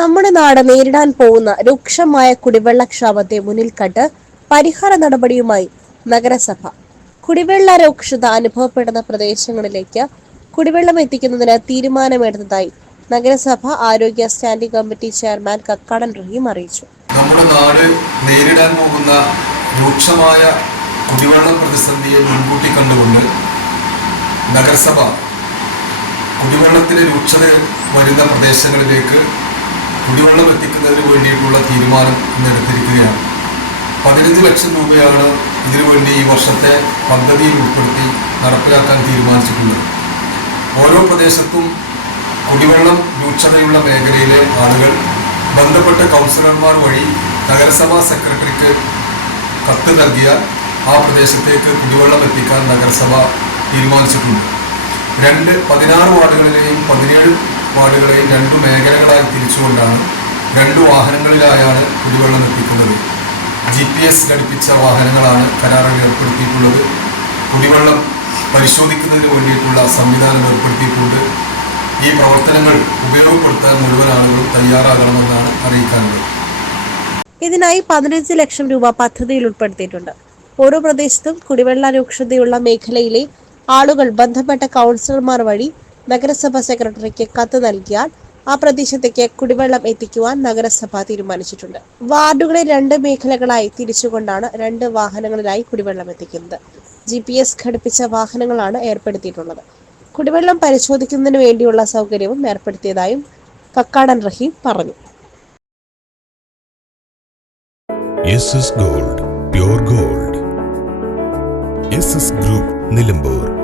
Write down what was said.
നമ്മുടെ നാട് നേരിടാൻ പോകുന്ന രൂക്ഷമായ കുടിവെള്ളക്ഷാമത്തെ മുന്നിൽ കണ്ട് പരിഹാര നടപടിയുമായി നഗരസഭ. കുടിവെള്ള രൂക്ഷത അനുഭവപ്പെടുന്ന പ്രദേശങ്ങളിലേക്ക് കുടിവെള്ളം എത്തിക്കുന്നതിന് തീരുമാനമെടുത്തതായി നഗരസഭ ആരോഗ്യ standing committee chairman Kakkadan Rahim അറിയിച്ചു. നമ്മുടെ നാട് നേരിടാൻ പോകുന്ന രൂക്ഷമായ കുടിവെള്ള പ്രതിസന്ധിയെ മുൻകൂട്ടി കണ്ടുകൊണ്ട് നഗരസഭ കുടിവെള്ളത്തിലെ രൂക്ഷത വരുന്ന പ്രദേശങ്ങളിലേക്ക് കുടിവെള്ളം എത്തിക്കുന്നതിന് വേണ്ടിയിട്ടുള്ള തീരുമാനം ഇന്ന് എടുത്തിരിക്കുകയാണ്. പതിനഞ്ച് ലക്ഷം രൂപയാണ് ഇതിനു വേണ്ടി ഈ വർഷത്തെ പദ്ധതിയിൽ ഉൾപ്പെടുത്തി നടപ്പിലാക്കാൻ തീരുമാനിച്ചിട്ടുള്ളത്. ഓരോ പ്രദേശത്തും കുടിവെള്ളം രൂക്ഷതയുള്ള മേഖലയിലെ ആളുകൾ ബന്ധപ്പെട്ട കൗൺസിലർമാർ വഴി നഗരസഭാ സെക്രട്ടറിക്ക് കത്ത് നൽകിയാൽ ആ പ്രദേശത്തേക്ക് കുടിവെള്ളം എത്തിക്കാൻ നഗരസഭ തീരുമാനിച്ചിട്ടുണ്ട്. രണ്ട് പതിനാറ് വാർഡുകളിലെയും പതിനേഴ് വാർഡുകളെയും രണ്ട് മേഖലകളായി തിരിച്ചുകൊണ്ടാണ് രണ്ട് വാഹനങ്ങളിലായാണ് കുടിവെള്ളം എത്തിക്കുന്നത്. ജി പി എസ് ഘടിപ്പിച്ച വാഹനങ്ങളാണ് കരാറിൽ ഏർപ്പെടുത്തിയിട്ടുള്ളത്. കുടിവെള്ളം പരിശോധിക്കുന്നതിന് വേണ്ടിയിട്ടുള്ള സംവിധാനം ഏർപ്പെടുത്തിയിട്ടുണ്ട്. ഈ പ്രവർത്തനങ്ങൾ ഉപയോഗപ്പെടുത്താൻ മുഴുവൻ ആളുകളും തയ്യാറാകണമെന്നാണ് അറിയിക്കാനുള്ളത്. ഇതിനായി പതിനഞ്ച് ലക്ഷം രൂപ പദ്ധതിയിൽ ഉൾപ്പെടുത്തിയിട്ടുണ്ട്. ഓരോ പ്രദേശത്തും കുടിവെള്ള രൂക്ഷതയുള്ള മേഖലയിലെ ആളുകൾ ബന്ധപ്പെട്ട കൗൺസിലർമാർ വഴി നഗരസഭ സെക്രട്ടറിക്ക് കത്ത് നൽകിയാൽ ആ പ്രദേശത്തേക്ക് കുടിവെള്ളം എത്തിക്കുവാൻ നഗരസഭ തീരുമാനിച്ചിട്ടുണ്ട്. വാർഡുകളെ രണ്ട് മേഖലകളായി തിരിച്ചുകൊണ്ടാണ് രണ്ട് വാഹനങ്ങളിലായി കുടിവെള്ളം എത്തിക്കുന്നത്. ജി പി എസ് ഘടിപ്പിച്ച വാഹനങ്ങളാണ് ഏർപ്പെടുത്തിയിട്ടുള്ളത്. കുടിവെള്ളം പരിശോധിക്കുന്നതിന് വേണ്ടിയുള്ള സൗകര്യവും ഏർപ്പെടുത്തിയതായും കക്കാടൻ റഹീം പറഞ്ഞു. Gold pure gold group Nilambur